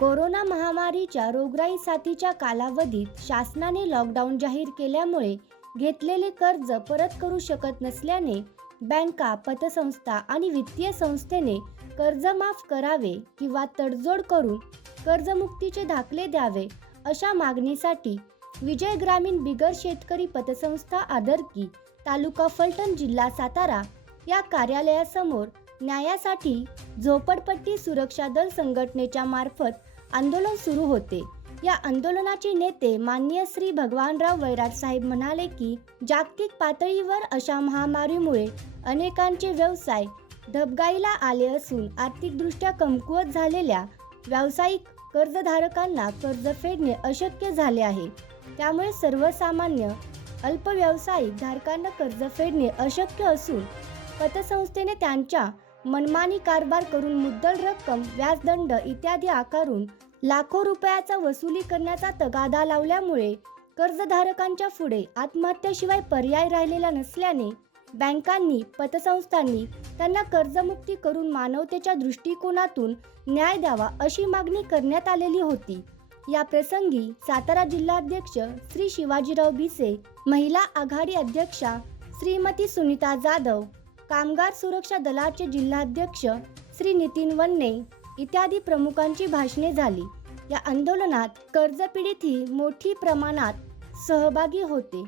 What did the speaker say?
Corona महामारीच्या रोगराई साथीच्या कालावधीत शासनाने लॉकडाऊन जाहीर केल्यामुळे घेतलेले कर्ज परत करू शकत नसल्याने बँका पतसंस्था आणि वित्तीय संस्थेने कर्ज माफ करावे किंवा तडजोड करून कर्जमुक्तीचे दाखले द्यावे अशा मागणीसाठी विजय ग्रामीण बिगर शेतकरी पतसंस्था आदरकी तालुका फलटण जिल्हा सातारा या कार्यालयासमोर न्यायासाठी झोपडपट्टी सुरक्षा दल संघटनेच्या मार्फत आंदोलन सुरू होते. या आंदोलनाचे नेते माननीय श्री भगवानराव वैराट साहेब म्हणाले की जागतिक पातळीवर अशा महामारीमुळे अनेकांचे व्यवसाय धबगाईला आले असून आर्थिकदृष्ट्या कमकुवत झालेल्या व्यावसायिक कर्जधारकांना कर्ज फेडणे अशक्य झाले आहे. त्यामुळे सर्वसामान्य अल्प व्यावसायिक धारकांना कर्ज फेडणे अशक्य असून पतसंस्थेने त्यांच्या मनमानी कारभार करून मुद्दल रक्कम व्याजदंड इत्यादी आकारून लाखो रुपयाचा वसुली करण्याचा तगादा लावल्यामुळे कर्जधारकांच्या पुढे आत्महत्येशिवाय पर्याय राहिलेला नसल्याने बँकांनी पतसंस्थांनी त्यांना कर्जमुक्ती करून मानवतेच्या दृष्टिकोनातून न्याय द्यावा अशी मागणी करण्यात आलेली होती. या प्रसंगी सातारा जिल्हाध्यक्ष श्री शिवाजीराव भिसे महिला आघाडी अध्यक्षा श्रीमती सुनीता जाधव कामगार सुरक्षा दलाचे जिल्हाध्यक्ष श्री नितीन वन्ने इत्यादी प्रमुखांची भाषणे झाली. या आंदोलनात कर्जपीडितही मोठी प्रमाणात सहभागी होते.